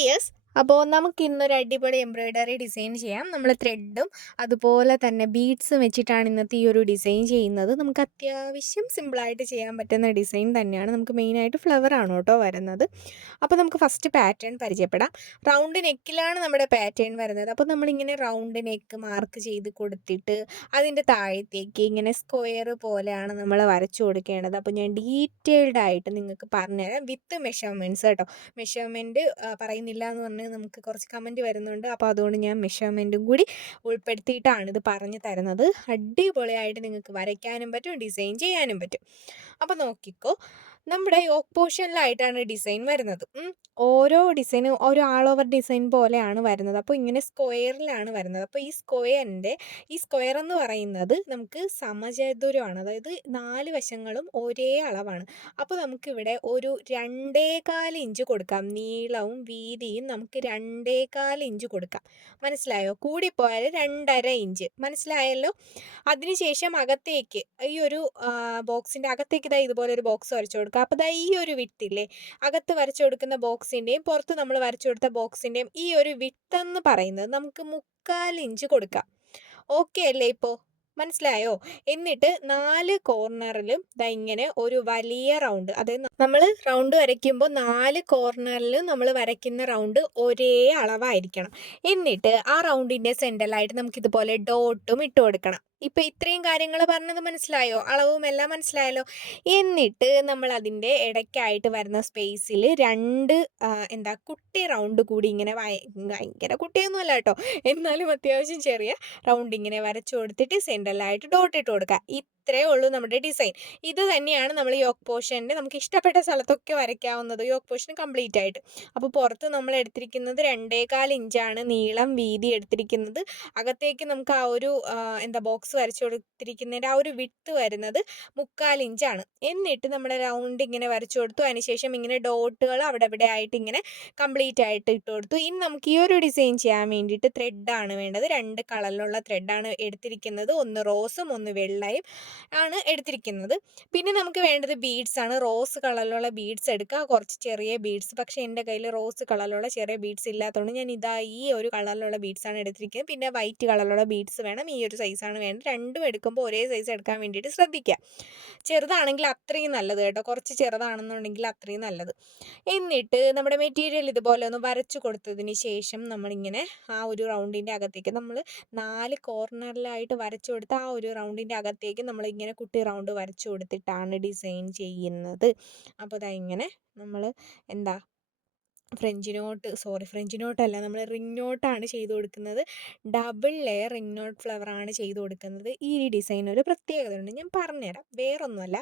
Dears അപ്പോൾ നമുക്ക് ഇന്നൊരു അടിപൊളി എംബ്രോയ്ഡറി ഡിസൈൻ ചെയ്യാം. നമ്മൾ ത്രെഡും അതുപോലെ തന്നെ ബീഡ്സും വെച്ചിട്ടാണ് ഇന്നത്തെ ഈ ഒരു ഡിസൈൻ ചെയ്യുന്നത്. നമുക്ക് അത്യാവശ്യം സിമ്പിളായിട്ട് ചെയ്യാൻ പറ്റുന്ന ഡിസൈൻ തന്നെയാണ്. നമുക്ക് മെയിനായിട്ട് ഫ്ലവർ ആണ് കേട്ടോ വരുന്നത്. അപ്പോൾ നമുക്ക് ഫസ്റ്റ് പാറ്റേൺ പരിചയപ്പെടാം. റൗണ്ട് നെക്കിലാണ് നമ്മുടെ പാറ്റേൺ വരുന്നത്. അപ്പോൾ നമ്മളിങ്ങനെ റൗണ്ട് നെക്ക് മാർക്ക് ചെയ്ത് കൊടുത്തിട്ട് അതിന്റെ താഴത്തേക്ക് ഇങ്ങനെ സ്ക്വയർ പോലെയാണ് നമ്മൾ വരച്ചു കൊടുക്കേണ്ടത്. അപ്പോൾ ഞാൻ ഡീറ്റെയിൽഡ് ആയിട്ട് നിങ്ങൾക്ക് പറഞ്ഞുതരാം. വിത്ത് മെഷർമെന്റ്സ് കേട്ടോ. മെഷർമെന്റ് പറയുന്നില്ല എന്ന് പറഞ്ഞ് നമുക്ക് കുറച്ച് കമന്റ് വരുന്നുണ്ട്. അപ്പോൾ അതുകൊണ്ട് ഞാൻ മെഷർമെന്റും കൂടി ഉൾപ്പെടുത്തിയിട്ടാണ് ഇത് പറഞ്ഞു തരുന്നത്. അടിപൊളിയായിട്ട് നിങ്ങൾക്ക് വരയ്ക്കാനും പറ്റും ഡിസൈൻ ചെയ്യാനും പറ്റും. അപ്പോൾ നോക്കിക്കോ. നമ്മുടെ യോക്ക് പോർഷനിലായിട്ടാണ് ഡിസൈൻ വരുന്നത് ഓരോ ഡിസൈനും ഓരോ ആൾ ഓവർ ഡിസൈൻ പോലെയാണ് വരുന്നത്. അപ്പോൾ ഇങ്ങനെ സ്ക്വയറിലാണ് വരുന്നത്. അപ്പോൾ ഈ സ്ക്വയറിന്റെ ഈ സ്ക്വയർ എന്ന് പറയുന്നത് നമുക്ക് സമചതുരമാണ്. അതായത് നാല് വശങ്ങളും ഒരേ അളവാണ്. അപ്പോൾ നമുക്കിവിടെ ഒരു രണ്ടേകാൽ ഇഞ്ച് കൊടുക്കാം. നീളവും വീതിയും നമുക്ക് രണ്ടേകാൽ ഇഞ്ച് കൊടുക്കാം. മനസ്സിലായോ? കൂടിപ്പോയാൽ രണ്ടര ഇഞ്ച് മനസ്സിലായല്ലോ? അതിനുശേഷം അകത്തേക്ക് ഈ ഒരു ബോക്സിന്റെ അകത്തേക്ക് ഇതാ ഇതുപോലെ ഒരു ബോക്സ് വരച്ചു കൊടുക്കുക. അപ്പോൾ ദാ ഈ ഒരു വിട്ടില്ലേ? അകത്ത് വരച്ചു കൊടുക്കുന്ന ബോക്സിന്റെയും പുറത്ത് നമ്മൾ വരച്ചു കൊടുത്ത ബോക്സിന്റെയും ഈ ഒരു വിട്ടെന്ന് പറയുന്നത് നമുക്ക് മുക്കാൽ ഇഞ്ച് കൊടുക്കാം. ഓക്കെ അല്ലേ ഇപ്പോൾ മനസ്സിലായോ? എന്നിട്ട് നാല് കോർണറിലും ദാ ഇങ്ങനെ ഒരു വലിയ റൗണ്ട്. അതായത് നമ്മൾ റൗണ്ട് വരയ്ക്കുമ്പോൾ നാല് കോർണറിലും നമ്മൾ വരയ്ക്കുന്ന റൗണ്ട് ഒരേ അളവായിരിക്കണം. എന്നിട്ട് ആ റൗണ്ടിന്റെ സെന്ററിലായിട്ട് നമുക്കിതുപോലെ ഡോട്ടും ഇട്ട് കൊടുക്കണം. ഇപ്പം ഇത്രയും കാര്യങ്ങൾ പറഞ്ഞത് മനസ്സിലായോ? അളവും എല്ലാം മനസ്സിലായല്ലോ? എന്നിട്ട് നമ്മൾ അതിന്റെ ഇടയ്ക്കായിട്ട് വരുന്ന സ്പേസിൽ രണ്ട് എന്താ കുട്ടി റൗണ്ട് കൂടി ഇങ്ങനെ ഭയ- ഭയങ്കര കുട്ടിയൊന്നുമല്ല കേട്ടോ. എന്നാലും അത്യാവശ്യം ചെറിയ റൗണ്ട് ഇങ്ങനെ വരച്ചു കൊടുത്തിട്ട് സെൻട്രലായിട്ട് ഡോട്ട് ഇട്ട് കൊടുക്കുക ഇത്രയേ ഉള്ളൂ നമ്മുടെ ഡിസൈൻ ഇത് തന്നെയാണ് നമ്മൾ യോക്ക് പോർഷന്റെ നമുക്ക് ഇഷ്ടപ്പെട്ട സ്ഥലത്തൊക്കെ വരയ്ക്കാവുന്നത് യോക്ക് പോർഷൻ കംപ്ലീറ്റ് ആയിട്ട്. അപ്പോൾ പുറത്ത് നമ്മൾ എടുത്തിരിക്കുന്നത് രണ്ടേകാൽ ഇഞ്ചാണ് നീളം വീതി എടുത്തിരിക്കുന്നത്. അകത്തേക്ക് നമുക്ക് ആ ഒരു എന്താ ബോക്സ് വരച്ചു കൊടുത്തിരിക്കുന്നതിന്റെ ആ ഒരു വിട്ട് വരുന്നത് മുക്കാൽ ഇഞ്ചാണ്. എന്നിട്ട് നമ്മൾ റൗണ്ട് ഇങ്ങനെ വരച്ചു കൊടുത്തു. അതിനുശേഷം ഇങ്ങനെ ഡോട്ടുകൾ അവിടെ ഇവിടെ ആയിട്ട് ഇങ്ങനെ കംപ്ലീറ്റ് ആയിട്ട് ഇട്ട് കൊടുത്തു. ഇനി നമുക്ക് ഈ ഒരു ഡിസൈൻ ചെയ്യാൻ വേണ്ടിയിട്ട് ത്രെഡാണ് വേണ്ടത്. രണ്ട് കളറിലുള്ള ത്രെഡാണ് എടുത്തിരിക്കുന്നത്. ഒന്ന് റോസും ഒന്ന് വെള്ളയും ആണ് എടുത്തിരിക്കുന്നത്. പിന്നെ നമുക്ക് വേണ്ടത് ബീഡ്സ് ആണ്. റോസ് കളറിലുള്ള ബീഡ്സ് എടുക്കുക. കുറച്ച് ചെറിയ ബീഡ്സ് പക്ഷേ എന്റെ കയ്യിൽ റോസ് കളറിലുള്ള ചെറിയ ബീഡ്സ് ഇല്ലാത്തതുകൊണ്ട് ഞാൻ ഇതാ ഈ ഒരു കളറിലുള്ള ബീഡ്സ് ആണ് എടുത്തിരിക്കുന്നത്. പിന്നെ വൈറ്റ് കളറിലുള്ള ബീഡ്സ് വേണം. ഈ ഒരു സൈസാണ് വേണ്ടത്. രണ്ടും എടുക്കുമ്പോൾ ഒരേ സൈസ് എടുക്കാൻ വേണ്ടിയിട്ട് ശ്രദ്ധിക്കുക ചെറുതാണെങ്കിൽ അത്രയും നല്ലത് കേട്ടോ. കുറച്ച് ചെറുതാണെന്നുണ്ടെങ്കിൽ അത്രയും നല്ലത്. എന്നിട്ട് നമ്മുടെ മെറ്റീരിയൽ ഇതുപോലെ ഒന്ന് വരച്ചു കൊടുത്തതിന് ശേഷം നമ്മളിങ്ങനെ ആ ഒരു റൗണ്ടിന്റെ അകത്തേക്ക് നമ്മൾ നാല് കോർണറിലായിട്ട് വരച്ചു കൊടുത്ത ആ ഒരു റൗണ്ടിന്റെ അകത്തേക്ക് നമ്മളിങ്ങനെ കുട്ടി റൗണ്ട് വരച്ചു കൊടുത്തിട്ടാണ് ഡിസൈൻ ചെയ്യുന്നത്. അപ്പോൾ ഇതാ ഇങ്ങനെ നമ്മൾ എന്താ ഫ്രഞ്ച് നോട്ട് സോറി ഫ്രഞ്ച് നോട്ടല്ല നമ്മൾ റിംഗ് നോട്ടാണ് ചെയ്ത് കൊടുക്കുന്നത്. Double layer ring knot flower ആണ് ചെയ്ത് കൊടുക്കുന്നത്. ഈ ഡിസൈൻ ഒരു പ്രത്യേകത ഉണ്ട് ഞാൻ പറഞ്ഞുതരാം. വേറൊന്നുമല്ല.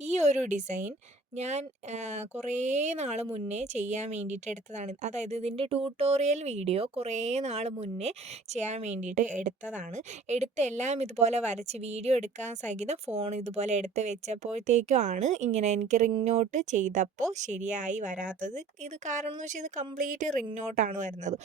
ഈ ഒരു ഡിസൈൻ ഞാൻ കുറേ നാൾ മുന്നേ ചെയ്യാൻ വേണ്ടിയിട്ട് എടുത്തതാണ്. അതായത് ഇതിന്റെ ട്യൂട്ടോറിയൽ വീഡിയോ കുറേ നാൾ മുന്നേ ചെയ്യാൻ വേണ്ടിയിട്ട് എടുത്തതാണ്. എടുത്ത് എല്ലാം ഇതുപോലെ വരച്ച് വീഡിയോ എടുക്കാൻ സഹിതം ഫോൺ ഇതുപോലെ എടുത്ത് വെച്ചപ്പോഴത്തേക്കും ആണ് ഇങ്ങനെ എനിക്ക് റിംഗ് നോട്ട് ചെയ്തപ്പോൾ ശരിയായി വരാത്തത്. ഇത് കാരണം എന്ന് വെച്ചാൽ ഇത് കംപ്ലീറ്റ് റിംഗ് നോട്ടാണ് വരുന്നത്.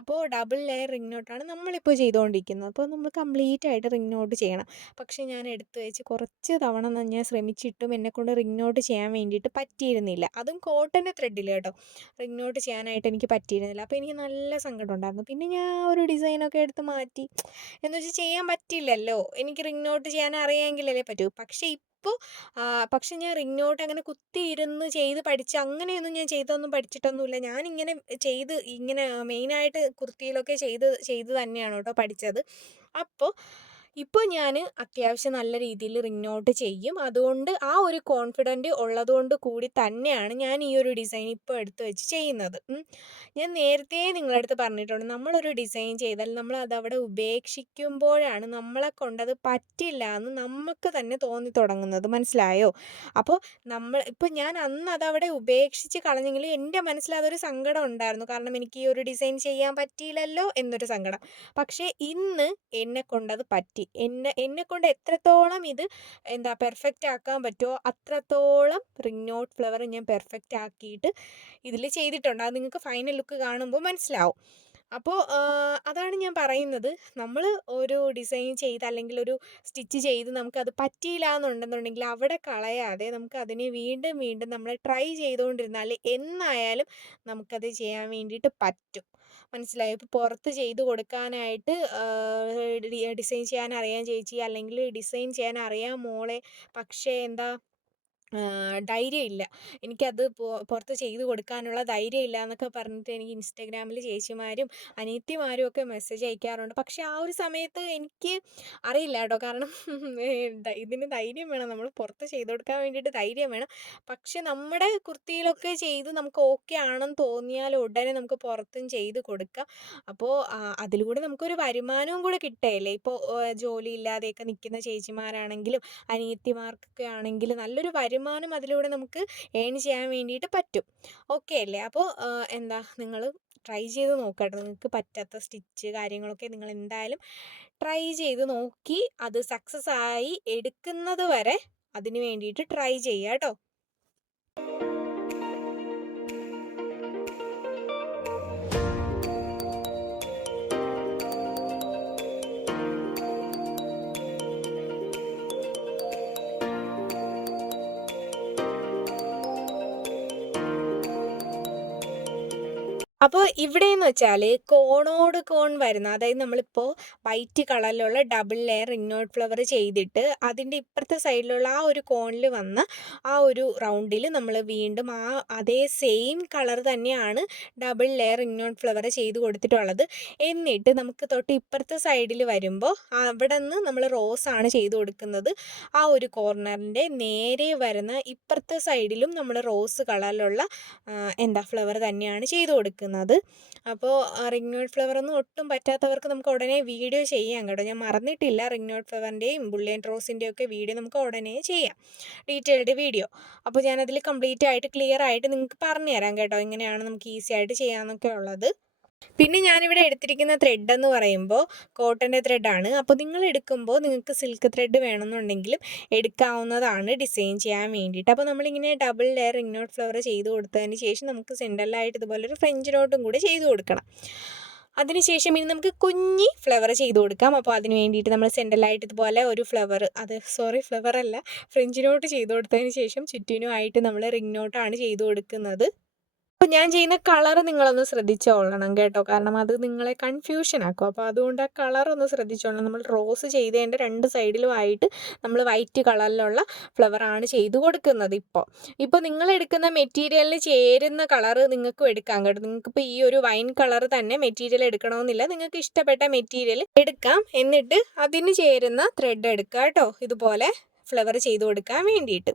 അപ്പോൾ ഡബിൾ ലെയർ റിംഗ് നോട്ടാണ് നമ്മളിപ്പോൾ ചെയ്തുകൊണ്ടിരിക്കുന്നത്. അപ്പോൾ നമ്മൾ കംപ്ലീറ്റ് ആയിട്ട് റിംഗ് നോട്ട് ചെയ്യണം. പക്ഷേ ഞാൻ എടുത്ത് വെച്ച് കുറച്ച് തവണ ഞാൻ ശ്രമിച്ചിട്ടും എന്നെക്കൊണ്ട് റിംഗ് നോട്ട് ചെയ്യാൻ വേണ്ടിയിട്ട് പറ്റിയിരുന്നില്ല. അതും കോട്ടന്റെ ത്രെഡിൽ കേട്ടോ. റിംഗ് നോട്ട് ചെയ്യാനായിട്ട് എനിക്ക് പറ്റിയിരുന്നില്ല. അപ്പോൾ എനിക്ക് നല്ല സങ്കടം ഉണ്ടായിരുന്നു. പിന്നെ ഞാൻ ഒരു ഡിസൈനൊക്കെ എടുത്ത് മാറ്റി. എന്ന് വെച്ചാൽ ചെയ്യാൻ പറ്റില്ലല്ലോ എനിക്ക് റിംഗ് നോട്ട് ചെയ്യാൻ അറിയാമെങ്കിലല്ലേ പറ്റൂ. പക്ഷേ ഇപ്പോൾ പക്ഷെ ഞാൻ റിംഗ് നോട്ട് അങ്ങനെ കുത്തിയിരുന്ന് ചെയ്ത് പഠിച്ച് അങ്ങനെയൊന്നും ഞാൻ ചെയ്തൊന്നും പഠിച്ചിട്ടൊന്നുമില്ല. ഞാനിങ്ങനെ ചെയ്ത് ഇങ്ങനെ മെയിനായിട്ട് കുർത്തിയിലൊക്കെ ചെയ്ത് ചെയ്ത് തന്നെയാണ് കേട്ടോ പഠിച്ചത്. അപ്പോൾ ഇപ്പോൾ ഞാൻ അത്യാവശ്യം നല്ല രീതിയിൽ റിംഗ് ഔട്ട് ചെയ്യും. അതുകൊണ്ട് ആ ഒരു കോൺഫിഡന്റ് ഉള്ളതുകൊണ്ട് കൂടി തന്നെയാണ് ഞാൻ ഈ ഒരു ഡിസൈൻ ഇപ്പോൾ എടുത്ത് വെച്ച് ചെയ്യുന്നത്. ഞാൻ നേരത്തെ നിങ്ങളുടെ അടുത്ത് പറഞ്ഞിട്ടുണ്ട്. നമ്മളൊരു ഡിസൈൻ ചെയ്താൽ നമ്മൾ അതവിടെ ഉപേക്ഷിക്കുമ്പോഴാണ് നമ്മളെ കൊണ്ടത് പറ്റില്ല എന്ന് നമുക്ക് തന്നെ തോന്നി തുടങ്ങുന്നത്. മനസ്സിലായോ? അപ്പോൾ നമ്മൾ ഇപ്പോൾ ഞാൻ അന്ന് അതവിടെ ഉപേക്ഷിച്ച് കളഞ്ഞെങ്കിൽ എന്റെ മനസ്സിൽ അതൊരു സങ്കടം ഉണ്ടായിരുന്നു. കാരണം എനിക്ക് ഈ ഒരു ഡിസൈൻ ചെയ്യാൻ പറ്റിയില്ലല്ലോ എന്നൊരു സങ്കടം. പക്ഷേ ഇന്ന് എന്നെ കൊണ്ടത് പറ്റി എന്നെ എന്നെ കൊണ്ട് എത്രത്തോളം ഇത് എന്താ പെർഫെക്റ്റ് ആക്കാൻ പറ്റുമോ അത്രത്തോളം റിംഗ് നോട്ട് ഫ്ലവർ ഞാൻ പെർഫെക്റ്റ് ആക്കിയിട്ട് ഇതിൽ ചെയ്തിട്ടുണ്ട്. അത് നിങ്ങൾക്ക് ഫൈനൽ ലുക്ക് കാണുമ്പോൾ മനസ്സിലാവും. അപ്പോൾ അതാണ് ഞാൻ പറയുന്നത്. നമ്മൾ ഒരു ഡിസൈൻ ചെയ്ത് അല്ലെങ്കിൽ ഒരു സ്റ്റിച്ച് ചെയ്ത് നമുക്കത് പറ്റിയില്ല എന്നുണ്ടെന്നുണ്ടെങ്കിൽ അവിടെ കളയാതെ നമുക്ക് അതിനെ വീണ്ടും വീണ്ടും നമ്മൾ ട്രൈ ചെയ്തുകൊണ്ടിരുന്നാൽ എന്നായാലും നമുക്കത് ചെയ്യാൻ വേണ്ടിയിട്ട് പറ്റും. മനസ്സിലായോ. ഇപ്പോൾ പുറത്ത് ചെയ്ത് കൊടുക്കാനായിട്ട് ഡിസൈൻ ചെയ്യാൻ അറിയാം ചേച്ചി. അല്ലെങ്കിൽ ഡിസൈൻ ചെയ്യാൻ അറിയാം മോളെ. പക്ഷേ എന്താ ധൈര്യമില്ല. എനിക്കത് പുറത്ത് ചെയ്ത് കൊടുക്കാനുള്ള ധൈര്യമില്ല എന്നൊക്കെ പറഞ്ഞിട്ട് എനിക്ക് ഇൻസ്റ്റാഗ്രാമിൽ ചേച്ചിമാരും അനിയത്തിമാരും ഒക്കെ മെസ്സേജ് അയക്കാറുണ്ട്. പക്ഷേ ആ ഒരു സമയത്ത് എനിക്ക് അറിയില്ല കേട്ടോ. കാരണം ഇതിന് ധൈര്യം വേണം. നമ്മൾ പുറത്ത് ചെയ്ത് കൊടുക്കാൻ വേണ്ടിയിട്ട് ധൈര്യം വേണം. പക്ഷെ നമ്മുടെ കുർത്തിയിലൊക്കെ ചെയ്ത് നമുക്ക് ഓക്കെ ആണെന്ന് തോന്നിയാൽ ഉടനെ നമുക്ക് പുറത്തും ചെയ്ത് കൊടുക്കാം. അപ്പോൾ അതിലൂടെ നമുക്കൊരു വരുമാനവും കൂടെ കിട്ടുകയല്ലേ? ഇപ്പോൾ ജോലി ഇല്ലാതെയൊക്കെ നിൽക്കുന്ന ചേച്ചിമാരാണെങ്കിലും അനിയത്തിമാർക്കൊക്കെ ആണെങ്കിലും നല്ലൊരു വരുമാനം വരുമാനം അതിലൂടെ നമുക്ക് ഏൺ ചെയ്യാൻ വേണ്ടിയിട്ട് പറ്റും. ഓക്കെ അല്ലേ? അപ്പോൾ എന്താ നിങ്ങൾ ട്രൈ ചെയ്ത് നോക്കുക നിങ്ങൾക്ക് പറ്റാത്ത സ്റ്റിച്ച് കാര്യങ്ങളൊക്കെ നിങ്ങൾ എന്തായാലും ട്രൈ ചെയ്ത് നോക്കി അത് സക്സസ് ആയി എടുക്കുന്നത് വരെ അതിന് വേണ്ടിയിട്ട് ട്രൈ ചെയ്യുക കേട്ടോ അപ്പോൾ ഇവിടെയെന്ന് വെച്ചാൽ കോണോട് കോൺ വരുന്ന അതായത് നമ്മളിപ്പോൾ വൈറ്റ് കളറിലുള്ള ഡബിൾ ലെയർ റിംഗ് ഫ്ലവർ ചെയ്തിട്ട് അതിന്റെ ഇപ്പുറത്തെ സൈഡിലുള്ള ആ ഒരു കോണിൽ വന്ന ആ ഒരു റൗണ്ടിൽ നമ്മൾ വീണ്ടും ആ അതേ സെയിം കളർ തന്നെയാണ് ഡബിൾ ലെയർ റിംഗ് ഫ്ലവർ ചെയ്ത് കൊടുത്തിട്ടുള്ളത്. എന്നിട്ട് നമുക്ക് തൊട്ട് ഇപ്പുറത്തെ സൈഡിൽ വരുമ്പോൾ അവിടെ നിന്ന് നമ്മൾ റോസ് ആണ് ചെയ്ത് കൊടുക്കുന്നത്. ആ ഒരു കോർണറിന്റെ നേരെ വരുന്ന ഇപ്പുറത്തെ സൈഡിലും നമ്മൾ റോസ് കളറിലുള്ള എന്താ ഫ്ലവർ തന്നെയാണ് ചെയ്ത് കൊടുക്കുന്നത്. ചെയ്യുന്നത് അപ്പോൾ റിംഗ് നോട്ട് ഫ്ലവർ ഒന്നും ഒട്ടും പറ്റാത്തവർക്ക് നമുക്ക് ഉടനെ വീഡിയോ ചെയ്യാം കേട്ടോ. ഞാൻ മറന്നിട്ടില്ല റിംഗ് നോട്ട് ഫ്ലവറിന്റെയും ബുള്ളിയൻ റോസിന്റെയും ഒക്കെ വീഡിയോ നമുക്ക് ഉടനെ ചെയ്യാം. Detailed video. അപ്പോൾ ഞാനതിൽ കംപ്ലീറ്റ് ആയിട്ട് ക്ലിയർ ആയിട്ട് നിങ്ങൾക്ക് പറഞ്ഞു തരാം കേട്ടോ. എങ്ങനെയാണ് നമുക്ക് ഈസി ആയിട്ട് ചെയ്യാമെന്നൊക്കെ ഉള്ളത്. പിന്നെ ഞാനിവിടെ എടുത്തിരിക്കുന്ന ത്രെഡ് എന്ന് പറയുമ്പോൾ കോട്ടന്റെ ത്രെഡാണ് അപ്പോൾ നിങ്ങൾ എടുക്കുമ്പോൾ നിങ്ങൾക്ക് സിൽക്ക് ത്രെഡ് വേണമെന്നുണ്ടെങ്കിലും എടുക്കാവുന്നതാണ് ഡിസൈൻ ചെയ്യാൻ വേണ്ടിയിട്ട്. അപ്പോൾ നമ്മളിങ്ങനെ double layer ring knot flower ചെയ്ത് കൊടുത്തതിന് ശേഷം നമുക്ക് സെന്ററിലായിട്ട് ഇതുപോലെ ഒരു ഫ്രഞ്ച് നോട്ടും കൂടി ചെയ്ത് കൊടുക്കണം. അതിനുശേഷം ഇനി നമുക്ക് കുഞ്ഞി ഫ്ലവർ ചെയ്ത് കൊടുക്കാം. അപ്പോൾ അതിന് വേണ്ടിയിട്ട് നമ്മൾ സെന്ററിലായിട്ട് ഇതുപോലെ ഒരു ഫ്ലവർ അത് സോറി ഫ്ലവർ അല്ല ഫ്രഞ്ച് നോട്ട് ചെയ്ത് കൊടുത്തതിന് ശേഷം ചുറ്റിനുമായിട്ട് നമ്മൾ റിംഗ് നോട്ടാണ് ചെയ്ത് കൊടുക്കുന്നത്. അപ്പോൾ ഞാൻ ചെയ്യുന്ന കളർ നിങ്ങളൊന്ന് ശ്രദ്ധിച്ചോളണം കേട്ടോ. കാരണം അത് നിങ്ങളെ കൺഫ്യൂഷൻ ആക്കും. അപ്പോൾ അതുകൊണ്ട് ആ കളർ ഒന്ന് ശ്രദ്ധിച്ചോളണം. നമ്മൾ റോസ് ചെയ്തതിന്റെ രണ്ട് സൈഡിലുമായിട്ട് നമ്മൾ വൈറ്റ് കളറിലുള്ള ഫ്ലവർ ആണ് ചെയ്തു കൊടുക്കുന്നത് ഇപ്പോൾ ഇപ്പോൾ നിങ്ങൾ എടുക്കുന്ന മെറ്റീരിയലിന് ചേരുന്ന കളർ നിങ്ങൾക്കും എടുക്കാം കേട്ടോ. നിങ്ങൾക്കിപ്പോൾ ഈ ഒരു വൈൻ കളർ തന്നെ മെറ്റീരിയൽ എടുക്കണമെന്നില്ല. നിങ്ങൾക്ക് ഇഷ്ടപ്പെട്ട മെറ്റീരിയൽ എടുക്കാം. എന്നിട്ട് അതിന് ചേരുന്ന ത്രെഡ് എടുക്കാം കേട്ടോ. ഇതുപോലെ ഫ്ലവർ ചെയ്തു കൊടുക്കാൻ വേണ്ടിയിട്ട്.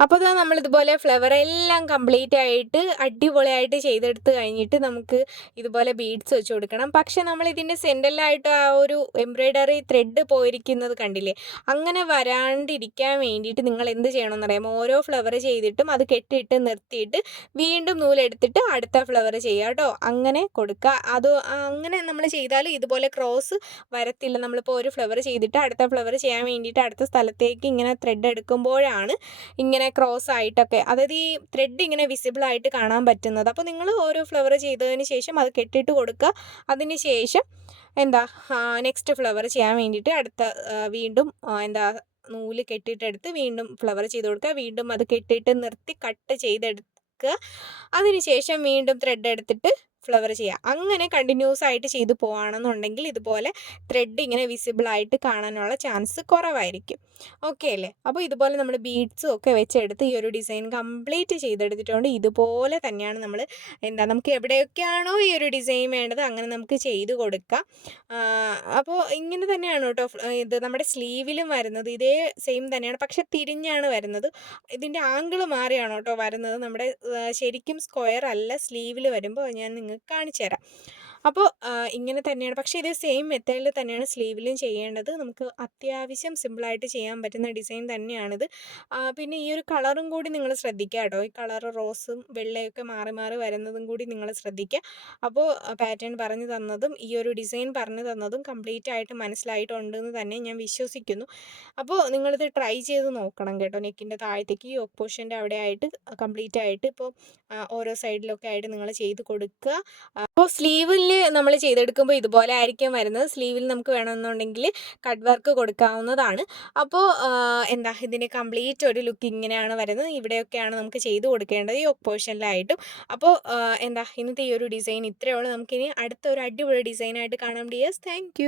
അപ്പോൾ ഇതാ നമ്മളിതുപോലെ ഫ്ലവർ എല്ലാം കംപ്ലീറ്റ് ആയിട്ട് അടിപൊളിയായിട്ട് ചെയ്തെടുത്ത് കഴിഞ്ഞിട്ട് നമുക്ക് ഇതുപോലെ ബീഡ്സ് വെച്ച് കൊടുക്കണം. പക്ഷെ നമ്മൾ ഇതിന്റെ സെന്ററിലായിട്ട് ആ ഒരു എംബ്രോയ്ഡറി ത്രെഡ് പോയിരിക്കുന്നത് കണ്ടില്ലേ? അങ്ങനെ വരാണ്ടിരിക്കാൻ വേണ്ടിയിട്ട് നിങ്ങൾ എന്ത് ചെയ്യണമെന്ന് അറിയാമോ ഓരോ ഫ്ലവർ ചെയ്തിട്ടും അത് കെട്ടിയിട്ട് നിർത്തിയിട്ട് വീണ്ടും നൂലെടുത്തിട്ട് അടുത്ത ഫ്ലവർ ചെയ്യുക കേട്ടോ. അങ്ങനെ കൊടുക്കുക. അത് അങ്ങനെ നമ്മൾ ചെയ്താൽ ഇതുപോലെ ക്രോസ് വരത്തില്ല. നമ്മളിപ്പോൾ ഒരു ഫ്ലവർ ചെയ്തിട്ട് അടുത്ത ഫ്ലവർ ചെയ്യാൻ വേണ്ടിയിട്ട് അടുത്ത സ്ഥലത്തേക്ക് ഇങ്ങനെ ത്രെഡ് എടുക്കുമ്പോഴാണ് ഇങ്ങനെ ഇങ്ങനെ ക്രോസ് ആയിട്ടൊക്കെ അതായത് ഈ ത്രെഡ് ഇങ്ങനെ വിസിബിൾ ആയിട്ട് കാണാൻ പറ്റുന്നത്. അപ്പോൾ നിങ്ങൾ ഓരോ ഫ്ലവർ ചെയ്തതിന് ശേഷം അത് കെട്ടിയിട്ട് കൊടുക്കുക. അതിന് ശേഷം എന്താ നെക്സ്റ്റ് ഫ്ലവർ ചെയ്യാൻ വേണ്ടിയിട്ട് അടുത്ത വീണ്ടും എന്താ നൂൽ കെട്ടിയിട്ടെടുത്ത് വീണ്ടും ഫ്ലവർ ചെയ്ത് കൊടുക്കുക. വീണ്ടും അത് കെട്ടിയിട്ട് നിർത്തി കട്ട് ചെയ്തെടുക്കുക. അതിന് ശേഷം വീണ്ടും ത്രെഡ് എടുത്തിട്ട് ഫ്ലവർ ചെയ്യുക. അങ്ങനെ കണ്ടിന്യൂസ് ആയിട്ട് ചെയ്തു പോവുകയാണെന്നുണ്ടെങ്കിൽ ഇതുപോലെ ത്രെഡ് ഇങ്ങനെ വിസിബിൾ ആയിട്ട് കാണാനുള്ള ചാൻസ് കുറവായിരിക്കും. ഓക്കെ അല്ലേ? അപ്പോൾ ഇതുപോലെ നമ്മൾ ബീഡ്സും ഒക്കെ വെച്ചെടുത്ത് ഈ ഒരു ഡിസൈൻ കംപ്ലീറ്റ് ചെയ്തെടുത്തിട്ടുണ്ട്. ഇതുപോലെ തന്നെയാണ് നമ്മൾ എന്താ നമുക്ക് എവിടെയൊക്കെയാണോ ഈ ഒരു ഡിസൈൻ വേണ്ടത് അങ്ങനെ നമുക്ക് ചെയ്തു കൊടുക്കാം. അപ്പോൾ ഇങ്ങനെ തന്നെയാണ് കേട്ടോ ഇത് നമ്മുടെ സ്ലീവിലും വരുന്നത്. ഇതേ സെയിം തന്നെയാണ്. പക്ഷെ തിരിഞ്ഞാണ് വരുന്നത്. ഇതിന്റെ ആംഗിൾ മാറിയാണ് കേട്ടോ വരുന്നത്. നമ്മുടെ ശരിക്കും സ്ക്വയർ അല്ല സ്ലീവിൽ വരുമ്പോൾ ഞാൻ നിങ്ങൾക്ക് കാണിച്ചു തരാം അപ്പോൾ ഇങ്ങനെ തന്നെയാണ്. പക്ഷേ ഇത് സെയിം മെത്തേഡിൽ തന്നെയാണ് സ്ലീവിലും ചെയ്യേണ്ടത്. നമുക്ക് അത്യാവശ്യം സിമ്പിളായിട്ട് ചെയ്യാൻ പറ്റുന്ന ഡിസൈൻ തന്നെയാണിത്. പിന്നെ ഈ ഒരു കളറും കൂടി നിങ്ങൾ ശ്രദ്ധിക്കുക കേട്ടോ. ഈ കളർ റോസും വെള്ളയൊക്കെ മാറി മാറി വരുന്നതും കൂടി നിങ്ങൾ ശ്രദ്ധിക്കുക. അപ്പോൾ പാറ്റേൺ പറഞ്ഞു തന്നതും ഈ ഒരു ഡിസൈൻ പറഞ്ഞു തന്നതും കംപ്ലീറ്റ് ആയിട്ട് മനസ്സിലായിട്ടുണ്ടെന്ന് തന്നെ ഞാൻ വിശ്വസിക്കുന്നു. അപ്പോൾ നിങ്ങളിത് ട്രൈ ചെയ്ത് നോക്കണം കേട്ടോ. നെക്കിന്റെ താഴത്തേക്ക് ഈ ഒപ്പോഷന്റെ അവിടെ ആയിട്ട് കംപ്ലീറ്റ് ആയിട്ട് ഇപ്പോൾ ഓരോ സൈഡിലൊക്കെ ആയിട്ട് നിങ്ങൾ ചെയ്ത് കൊടുക്കുക. അപ്പോൾ സ്ലീവിൽ നമ്മൾ ചെയ്തെടുക്കുമ്പോൾ ഇതുപോലെ ആയിരിക്കും വരുന്നത്. സ്ലീവിൽ നമുക്ക് വേണമെന്നുണ്ടെങ്കിൽ കട്ട് വർക്ക് കൊടുക്കാവുന്നതാണ്. അപ്പോൾ എന്താ ഇതിന്റെ കംപ്ലീറ്റ് ഒരു ലുക്ക് ഇങ്ങനെയാണ് വരുന്നത്. ഇവിടെയൊക്കെയാണ് നമുക്ക് ചെയ്ത് കൊടുക്കേണ്ടത് ഈ ഒപ്പോഷനിലായിട്ടും. അപ്പോൾ എന്താ ഇന്നത്തെ ഈ ഒരു ഡിസൈൻ ഇത്രയേ ഉള്ളൂ. നമുക്കിനി അടുത്ത ഒരു അടിപൊളി ഡിസൈനായിട്ട് കാണാം. Dears thank